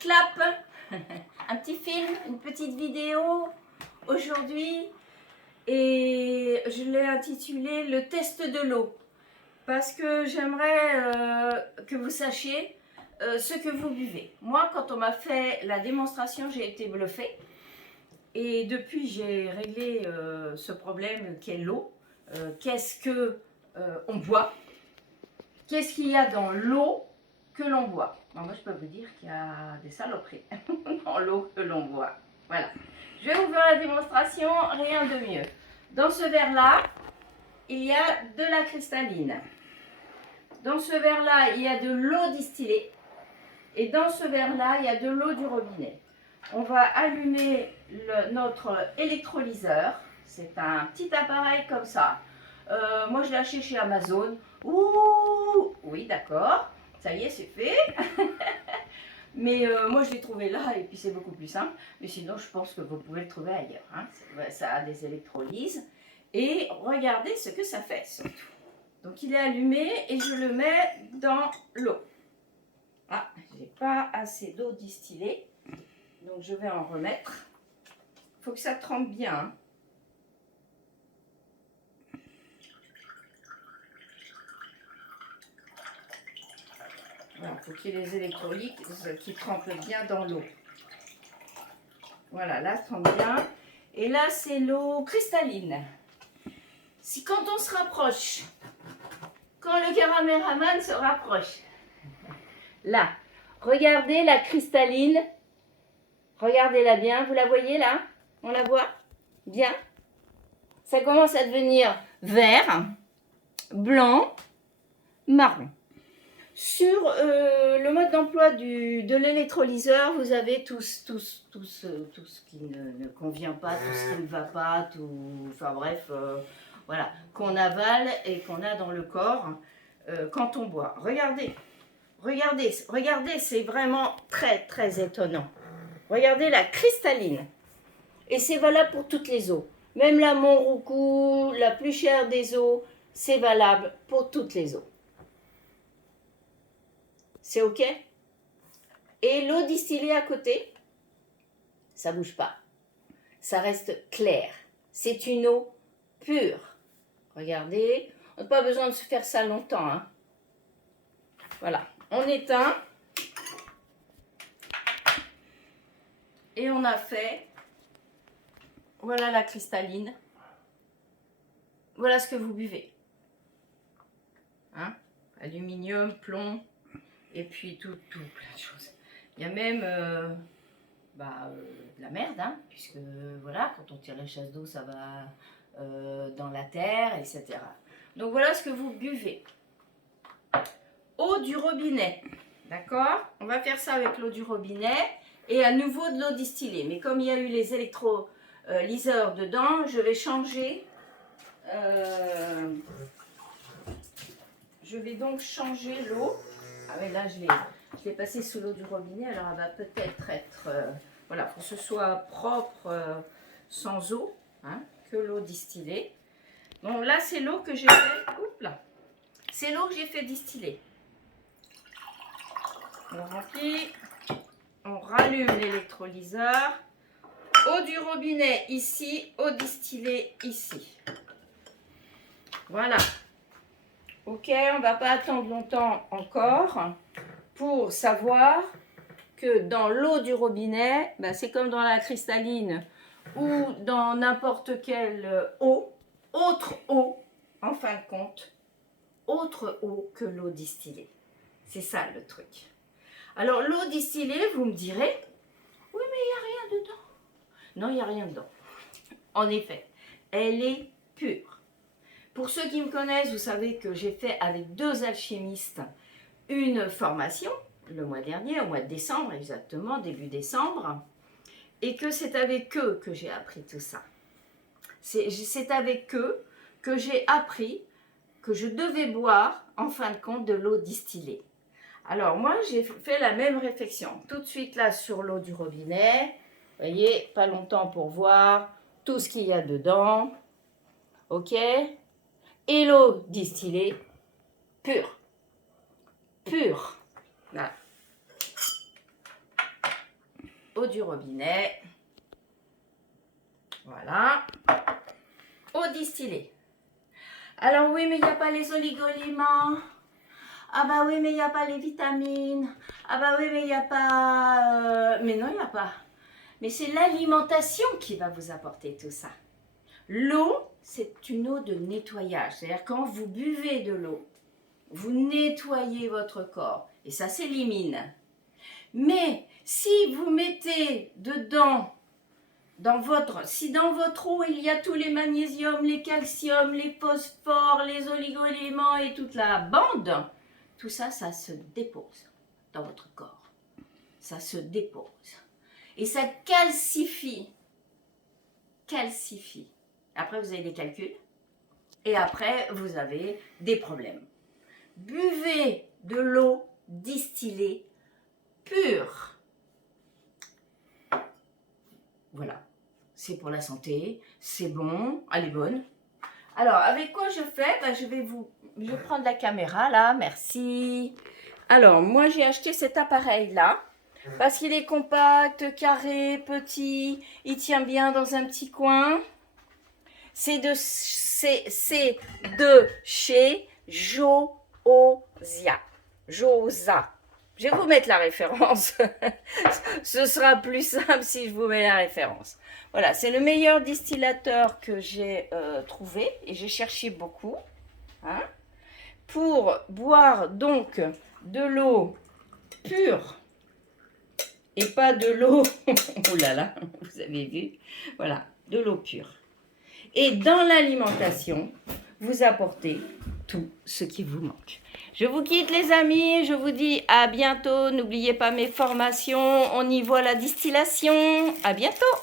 clap, un petit film, une petite vidéo aujourd'hui et je l'ai intitulé le test de l'eau parce que j'aimerais que vous sachiez ce que vous buvez. Moi, quand on m'a fait la démonstration, j'ai été bluffée et depuis j'ai réglé ce problème qu'est l'eau. Qu'est-ce que on boit? Qu'est-ce qu'il y a dans l'eau que l'on boit? Bon, moi, je peux vous dire qu'il y a des saloperies dans l'eau que l'on boit. Voilà. Je vais vous faire la démonstration, rien de mieux. Dans ce verre-là, il y a de la cristalline. Dans ce verre-là, il y a de l'eau distillée. Et dans ce verre-là, il y a de l'eau du robinet. On va allumer notre électrolyseur. C'est un petit appareil comme ça. Moi, je l'ai acheté chez Amazon. Ouh, oui, d'accord. Ça y est, c'est fait. Mais moi, je l'ai trouvé là et puis c'est beaucoup plus simple. Mais sinon, je pense que vous pouvez le trouver ailleurs. Hein. Ça a des électrolyses. Et regardez ce que ça fait, surtout. Donc, il est allumé et je le mets dans l'eau. Ah, j'ai pas assez d'eau distillée. Donc, je vais en remettre. Il faut que ça trempe bien. Hein. Voilà, il faut qu'il y ait les électrolytes qui trempent bien dans l'eau. Voilà, là, ça trempe bien. Et là, c'est l'eau cristalline. Si quand on se rapproche, quand le caméraman se rapproche, là, regardez la cristalline. Regardez-la bien. Vous la voyez là? On la voit? Bien. Ça commence à devenir vert, blanc, marron. Sur le mode d'emploi de l'électrolyseur, vous avez tout ce qui ne convient pas, tout ce qui ne va pas, enfin bref, voilà, qu'on avale et qu'on a dans le corps quand on boit. Regardez, regardez, regardez, c'est vraiment très très étonnant. Regardez la cristalline. Et c'est valable pour toutes les eaux. Même la Montroucou, la plus chère des eaux, c'est valable pour toutes les eaux. C'est OK? Et l'eau distillée à côté, ça ne bouge pas. Ça reste clair. C'est une eau pure. Regardez, on n'a pas besoin de se faire ça longtemps. Hein. Voilà, on éteint. Et on a fait, voilà la cristalline. Voilà ce que vous buvez. Hein? Aluminium, plomb. Et puis tout plein de choses. Il y a même de la merde, hein, puisque voilà, quand on tire les chasses d'eau, ça va dans la terre, etc. Donc voilà ce que vous buvez. Eau du robinet, d'accord? On va faire ça avec l'eau du robinet et à nouveau de l'eau distillée. Mais comme il y a eu les électrolyseurs dedans, je vais changer. Je vais donc changer l'eau. Ah oui, là, je l'ai passée sous l'eau du robinet, alors elle va peut-être être... voilà, il faut que ce soit propre, sans eau, hein, que l'eau distillée. Donc là, c'est l'eau que j'ai fait... Oups là. C'est l'eau que j'ai fait distiller. On remplit, on rallume l'électrolyseur. Eau du robinet ici, eau distillée ici. Voilà. Ok, on ne va pas attendre longtemps encore pour savoir que dans l'eau du robinet, ben c'est comme dans la cristalline ou dans n'importe quelle eau, autre eau, en fin de compte, autre eau que l'eau distillée. C'est ça le truc. Alors l'eau distillée, vous me direz, oui mais il n'y a rien dedans. Non, il n'y a rien dedans. En effet, elle est pure. Pour ceux qui me connaissent, vous savez que j'ai fait avec 2 alchimistes une formation le mois dernier, au mois de décembre exactement, début décembre, et que c'est avec eux que j'ai appris tout ça. C'est avec eux que j'ai appris que je devais boire, en fin de compte, de l'eau distillée. Alors moi, j'ai fait la même réflexion. Tout de suite là, sur l'eau du robinet, vous voyez, pas longtemps pour voir tout ce qu'il y a dedans, ok? Et l'eau distillée pure. Pure. Voilà. eau du robinet. Voilà. Eau distillée. Alors oui, mais il n'y a pas les oligo-éléments. Ah bah oui, mais il n'y a pas les vitamines. Ah bah oui, mais il n'y a pas... Mais non, il n'y a pas. Mais c'est l'alimentation qui va vous apporter tout ça. L'eau, c'est une eau de nettoyage. C'est-à-dire quand vous buvez de l'eau, vous nettoyez votre corps. Et ça s'élimine. Mais si vous mettez dedans, si dans votre eau, il y a tous les magnésiums, les calciums, les phosphores, les oligo-éléments et toute la bande, tout ça, ça se dépose dans votre corps. Ça se dépose. Et ça calcifie. Calcifie. Après, vous avez des calculs. Et après, vous avez des problèmes. Buvez de l'eau distillée pure. Voilà. C'est pour la santé. C'est bon. Elle est bonne. Alors, avec quoi je fais? Je vais prendre la caméra là. Merci. Alors, moi, j'ai acheté cet appareil-là. Parce qu'il est compact, carré, petit. Il tient bien dans un petit coin. C'est de chez Josia. Josa. Je vais vous mettre la référence. Ce sera plus simple si je vous mets la référence. Voilà, c'est le meilleur distillateur que j'ai trouvé. Et j'ai cherché beaucoup. Hein, pour boire donc de l'eau pure. Et pas de l'eau. Oh là là, vous avez vu. Voilà, de l'eau pure. Et dans l'alimentation, vous apportez tout ce qui vous manque. Je vous quitte les amis, je vous dis à bientôt. N'oubliez pas mes formations, on y voit la distillation. À bientôt.